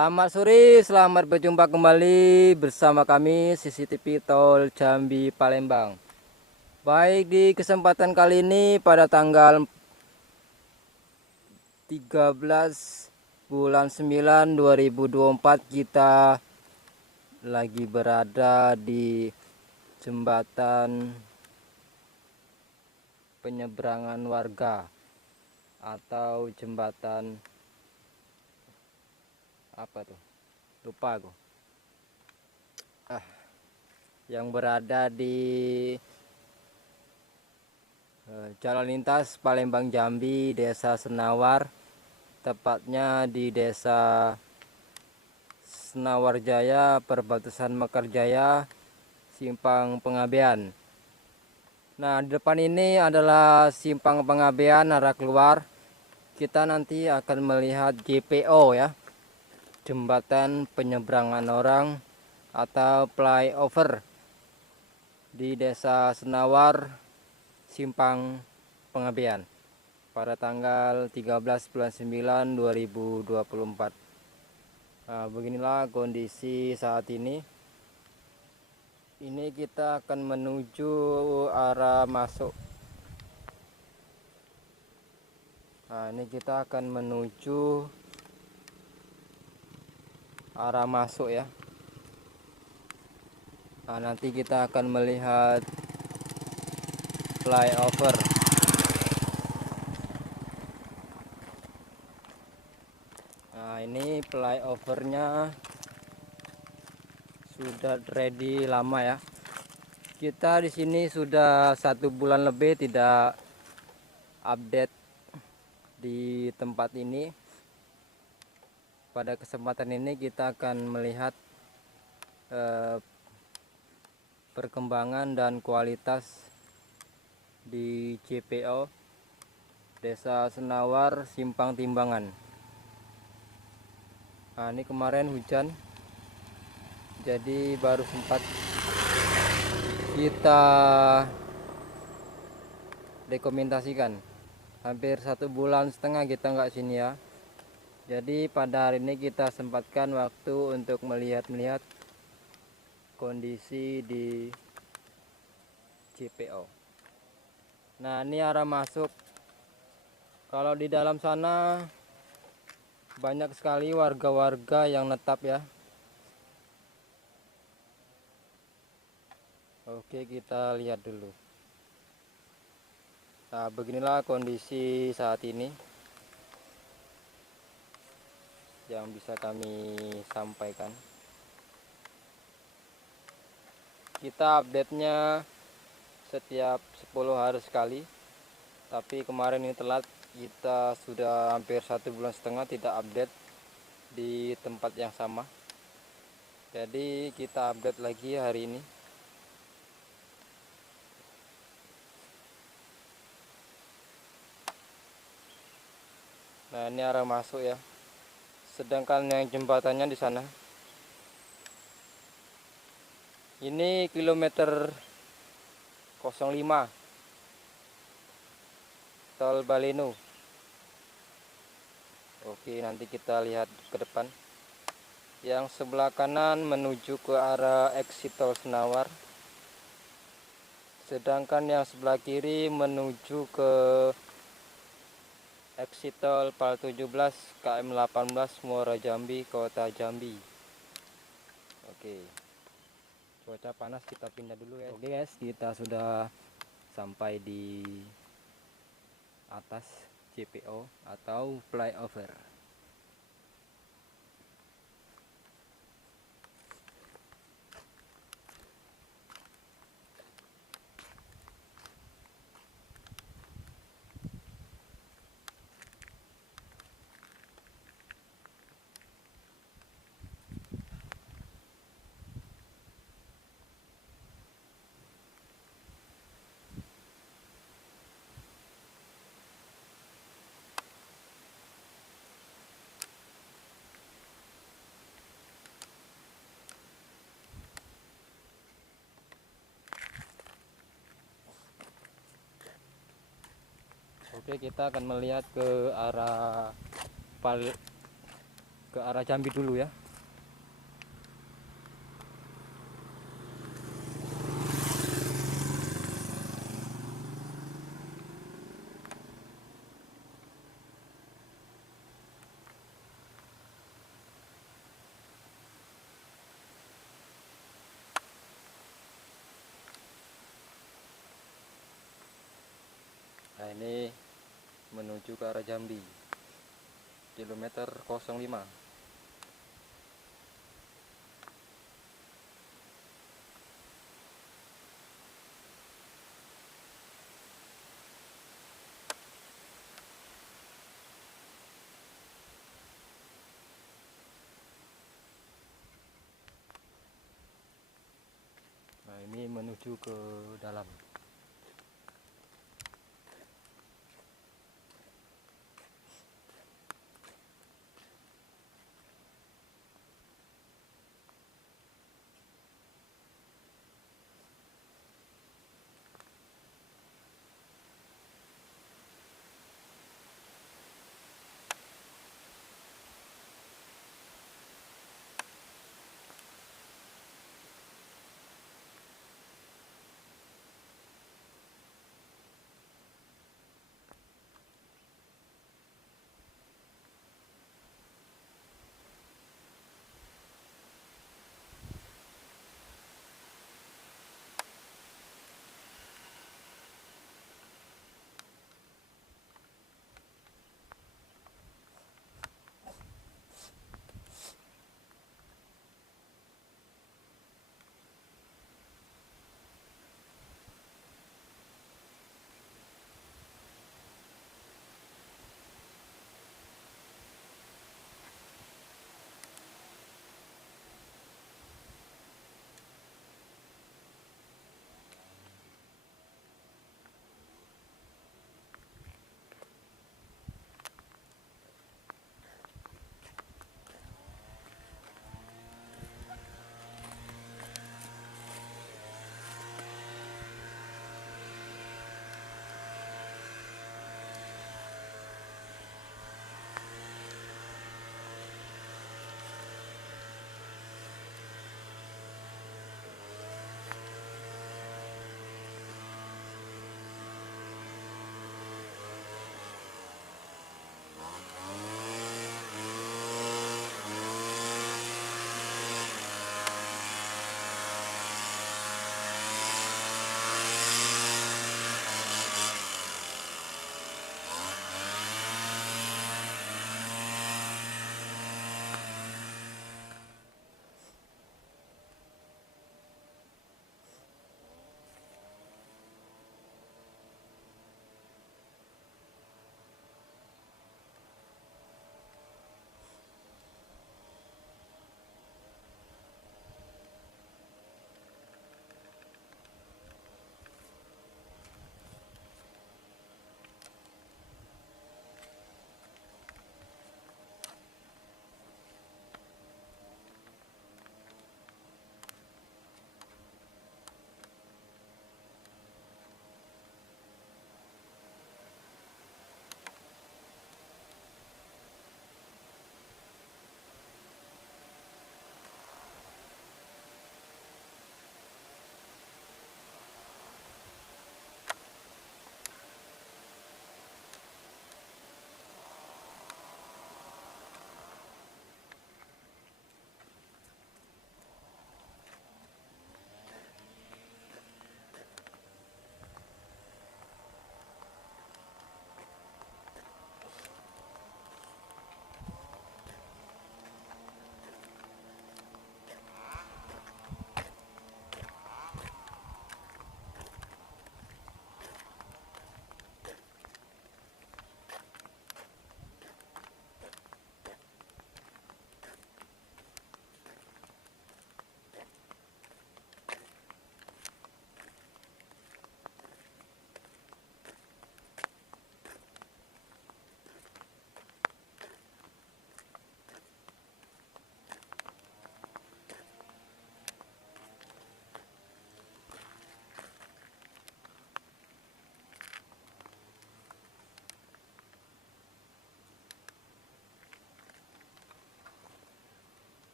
Selamat sore, selamat berjumpa kembali bersama kami CCTV Tol Jambi Palembang. Baik, di kesempatan kali ini pada tanggal 13 bulan 9 2024 kita lagi berada di jembatan penyeberangan warga atau jembatan apa tuh? Lupa aku. Yang berada di Jalan Lintas Palembang Jambi, Desa Senawar, tepatnya di Desa Senawar Jaya, perbatasan Mekarjaya, Simpang Pengabean. Nah, di depan ini adalah Simpang Pengabean arah keluar. Kita nanti akan melihat JPO ya, jembatan penyeberangan orang atau flyover di Desa Senawar, Simpang Pengabean pada tanggal 13 bulan 9 2024. Nah, beginilah kondisi saat ini. Ini kita akan menuju arah masuk. Nah, ini kita akan menuju arah masuk ya. Nah, nanti kita akan melihat flyover. Nah, ini flyovernya sudah ready lama ya. Kita di sini sudah 1 bulan lebih tidak update di tempat ini. Pada kesempatan ini kita akan melihat perkembangan dan kualitas di JPO Desa Senawar Simpang Timbangan. Nah, ini kemarin hujan, jadi baru sempat kita dokumentasikan. Hampir 1,5 bulan kita nggak sini ya. Jadi pada hari ini kita sempatkan waktu untuk melihat kondisi di JPO. Nah, ini arah masuk. Kalau di dalam sana banyak sekali warga-warga yang netap ya. Oke, kita lihat dulu. Nah, beginilah kondisi saat ini yang bisa kami sampaikan. Kita update-nya setiap 10 hari sekali, tapi kemarin ini telat. Kita sudah hampir 1,5 bulan tidak update di tempat yang sama, jadi kita update lagi hari ini. Nah, ini arah masuk ya, sedangkan yang jembatannya di sana. Ini kilometer 05 Tol Baleno. Oke, nanti kita lihat ke depan. Yang sebelah kanan menuju ke arah exit Tol Senawar, sedangkan yang sebelah kiri menuju ke exit Tol Pal 17 KM 18 Muara Jambi, Kota Jambi. Oke, cuaca panas, kita pindah dulu ya. Oke guys, kita sudah sampai di atas JPO atau flyover. Oke, kita akan melihat ke arah ke arah Jambi dulu ya. Nah ini menuju ke arah Jambi, kilometer 05. Nah ini menuju ke dalam.